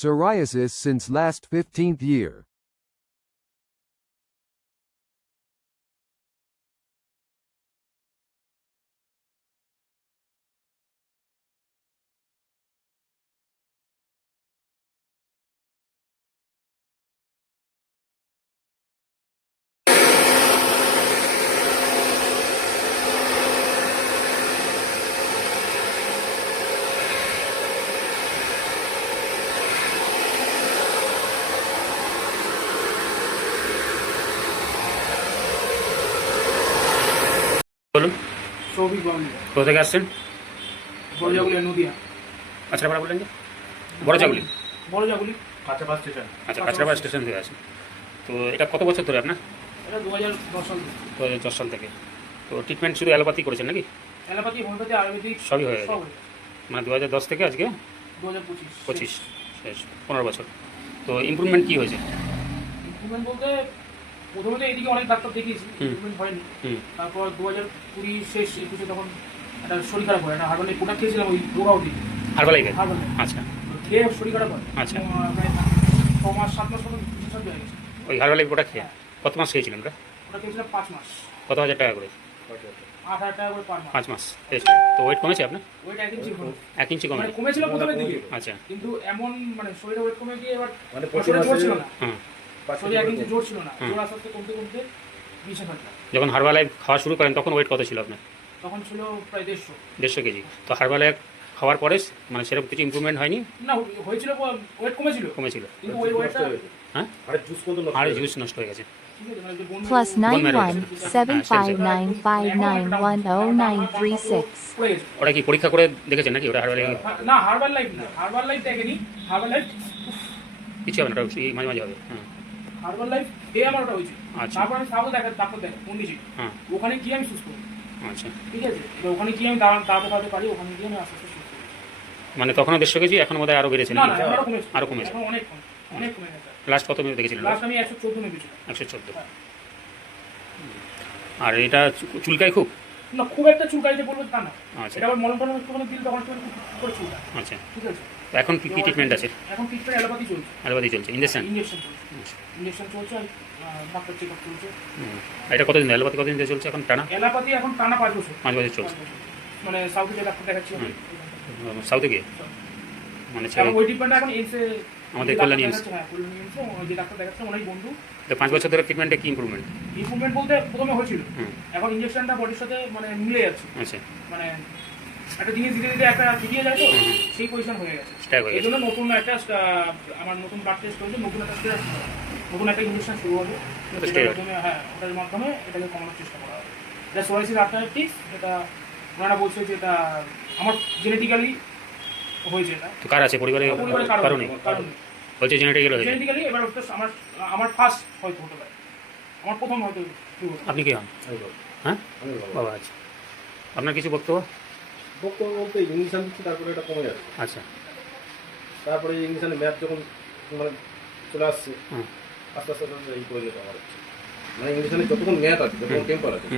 psoriasis since last 15th year. বলুন, Souvik boundary কোথা থেকে আসছেন? বড়জাগুলি নদিয়া। আচ্ছা, আপনারা বললেন যে বড়জাগুলি। বড়জাগুলি কাঁচাপাড়া স্টেশন। আচ্ছা, কাঁচরাপাড়া স্টেশন থেকে আসেন। তো এটা কত বছর ধরে আপনার? এটা 2010 সাল থেকে। 2010 সাল থেকে। তো ট্রিটমেন্ট শুধু অ্যালোপ্যাথি করেছেন নাকি? অ্যালোপ্যাথি, হোমিওপ্যাথি, আয়ুর্বেদিক সবই হয়ে গেছে। সব হয়ে গেছে। মানে 2010 থেকে আজকে 2025 25 শেষ, 15 বছর। তো ইমপ্রুভমেন্ট কী হয়েছে? ইমপ্রুভমেন্ট বলতে প্রথমে তো এদিকে অনেক ডাক্তার দেখিয়েছি, ইমপ্রুভমেন্ট হয়নি। তারপর 2020 শেষ 21 তখন একটা শরীর খারাপ হয়, একটা হার্বাল প্রোডাক্ট খেয়েছিলাম ওই গোগাউটি। হার্বালাইফের? হার্বাল আচ্ছা। খেয়ে শরীর খারাপ হয়। আচ্ছা। প্রায় 6 মাস 7 মাস মতন বিশেষজ্ঞ হয়ে গেছে। ওই হার্বালাইফ প্রোডাক্ট খেয়ে কত মাস খেয়েছিলেন ওটা? ওটা খেয়েছিলাম 5 মাস। কত হাজার টাকা করে? 8,000 টাকা করে পার মাস। 5 মাস খেয়েছিলেন। তো ওয়েট কমেছে আপনার? ওয়েট 1 ইঞ্চি কমে। 1 ইঞ্চি কমে? মানে কমেছিল প্রথমের দিকে। আচ্ছা। কিন্তু এমন মানে শরীরে ওয়েট কমে গিয়ে এবার মানে শরীরে জোর ছিল না। হুম। শরীরে 1 ইঞ্চি জোর ছিল না। জোর আস্তে আস্তে কমতে কমতে 20 হয়ে গেল। যখন হার্বালাইফ খাওয়া শুরু করেন তখন ওয়েট কত ছিল আপনার? তখন ছিল প্রায় 150। 150 কেজি। তো হার্বালাইফ খাওয়ার পরে মানে সেরকম কিছু ইমপ্রুভমেন্ট হয়নি? না, হয়েছিল, ওয়েট কমেছিল। কমেছিল। কিন্তু ওই ওয়েটটা হ্যাঁ? আর জুস নষ্ট হয়ে গেছে। Plus 917595910936. পড়ে গেছে। ওটা কি পরীক্ষা করে দেখেছেন নাকি ওটা হার্বালাইফ? না, হার্বাল লাইফ না, হার্বাল লাইফ দেখেনি। হার্বাল লাইফ কিছু হবে না, ওটা এই মাঝে মাঝে হবে। হ্যাঁ। হার্বাল লাইফ আমার ওটা হয়েছে। আচ্ছা। তারপর আমি সাউথ ডাক্তার পন্ডিচি। হ্যাঁ। ওখানে গিয়ে আমি সুস্থ হই। আচ্ছা। ঠিক আছে, এবার ওখানে গিয়ে আমি দাঁড়াতে পারি, ওখানে গিয়ে আমি আস্তে আস্তে সুস্থ হই। মানে তখনও 150 কেজি, এখন বোধহয় আরও বেড়েছে না নাকি? না, আরো কমেছে। আরও কমেছে। এখন অনেক কমে, অনেক কমে গেছে। লাস্ট কত মিনিট দেখেছিলেন? লাস্ট আমি 114 মেপেছিলাম। 114। হ্যাঁ। আর এটা চুলকায় খুব? না, খুব একটা চুলকাইতে বলবো তা না। আচ্ছা। এটা আবার মলম টলম একটুখানি দিল তখন একটু করে চুলকায়। আচ্ছা। ঠিক আছে। তো এখন কি ট্রিটমেন্ট আছে? এখন ট্রিটমেন্ট অ্যালোপ্যাথি চলছে। অ্যালোপ্যাথি চলছে, ইঞ্জেকশন? ইঞ্জেকশন চলছে। ইঞ্জেকশন চলছে আর ডাক্তার চেক আপ চলছে। এটা কতদিন অ্যালোপ্যাথি কতদিন ধরে চলছে এখন টানা? অ্যালোপ্যাথি এখন টানা 5 বছর। 5 বছর চলছে। 5 বছর। মানে সাউথে যে ডাক্তার দেখাচ্ছি আমি। সাউথে গিয়ে মানে এখন ওই ট্রিটমেন্ট এখন এমসে আমাদের কল্যাণী এমস। হ্যাঁ, কল্যাণী এমসে ওই যে ডাক্তার দেখাচ্ছে ওনারই বন্ধু। তো 5 বছর ধরে ট্রিটমেন্টে কি ইমপ্রুভমেন্ট? ইমপ্রুভমেন্ট বলতে প্রথমে হয়েছিল, এখন ইঞ্জেকশনটা বডির সাথে মানে মিলে যাচ্ছে। আচ্ছা। মানে একটা জিনিস ধীরে ধীরে একটা ঠিকিয়ে যায় তো, সেই পজিশন হয়ে গেছে। স্ট্যাক হয়ে এই গেছে। জন্য নতুন একটা আমার নতুন ব্লাড টেস্ট হয়েছে, নতুন একটা স্টেরয়েড, নতুন একটা ইঞ্জেকশন শুরু হবে। সেটার মাধ্যমে, হ্যাঁ, ওটার মাধ্যমে এটাকে কমানোর চেষ্টা করা হবে। এটা সোয়াইসিস আর্থারাইটিস, এটা ওনারা বলছে যে এটা আমার জেনেটিক্যালি হয়েছে। এটা তো কার আছে পরিবারে? কারণে বলছে জেনেটিক্যালি হয়েছে। জেনেটিক্যালি। এবার ওটা আমার ফার্স্ট হয়তো হতে পারে, আমার প্রথম হয়তো। আপনি কি হন? হ্যাঁ, বাবা। আচ্ছা, আপনার কিছু বক্তব্য? বক্তব্য বলতে ইঞ্জেকশন দিচ্ছি, তারপরে এটা কমে যাচ্ছে। আচ্ছা। তারপরে ইঞ্জেকশনের ম্যাপ যখন মানে চলে আসছে, হুম। আস্তে আস্তে এই করে যেতে আমার হচ্ছে। মানে ইঞ্জেকশনের যতক্ষণ ম্যাপ আছে, যতক্ষণ টেম্পার আছে,